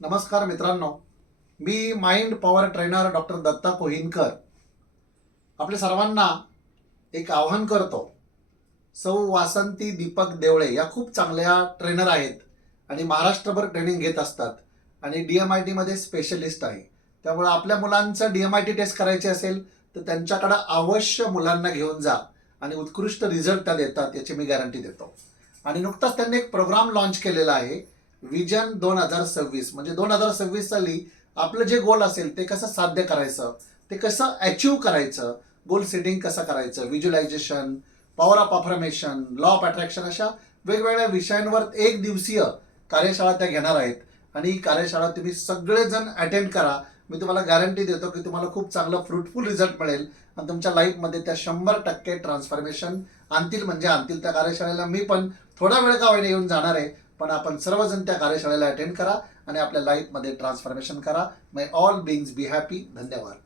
नमस्कार मित्रांनो, मी mind power trainer doctor Datta Kohinkar आपल्या सर्वांना एक आव्हान करतो. सौ वासंती दीपक देवळे या खूप चांगल्या ट्रेनर आहेत आणि महाराष्ट्रभर ट्रेनिंग घेत असतात आणि DMIT मध्ये स्पेशलिस्ट आहे. त्यामुळे आपल्या मुलांचं DMIT टेस्ट करायची असेल तर त्यांच्याकडे अवश्य मुलांना घेऊन जा आणि उत्कृष्ट रिझल्ट त्या देतात याची मी गॅरंटी देतो. आणि नुकताच त्यांनी एक प्रोग्राम लॉन्च केलेला आहे, विजन 2026. म्हणजे 2026 साली आपलं जे गोल असेल ते कसं साध्य करायचं, ते कसं अचीव करायचं, गोल सेटिंग कसं करायचं, visualisation, power of affirmation, law of attraction, अशा वेगवेगळ्या विषयांवर एक दिवसीय कार्यशाळा त्या घेणार आहेत. आणि ही कार्यशाळा तुम्ही सगळेजण अटेंड करा. मी तुम्हाला गॅरंटी देतो की तुम्हाला खूप चांगलं फ्रुटफुल रिझल्ट मिळेल आणि तुमच्या लाईफमध्ये त्या 100% ट्रान्सफॉर्मेशन आणतील म्हणजे आणतील. त्या कार्यशाळेला मी पण थोडा वेळ का होईना येऊन जाणार आहे, पण आपण सर्वजण त्या कार्यशाळेला अटेंड करा आणि आपल्या लाईफमध्ये ट्रान्सफॉर्मेशन करा. मे ऑल बीइंग्स बी हॅपी. धन्यवाद.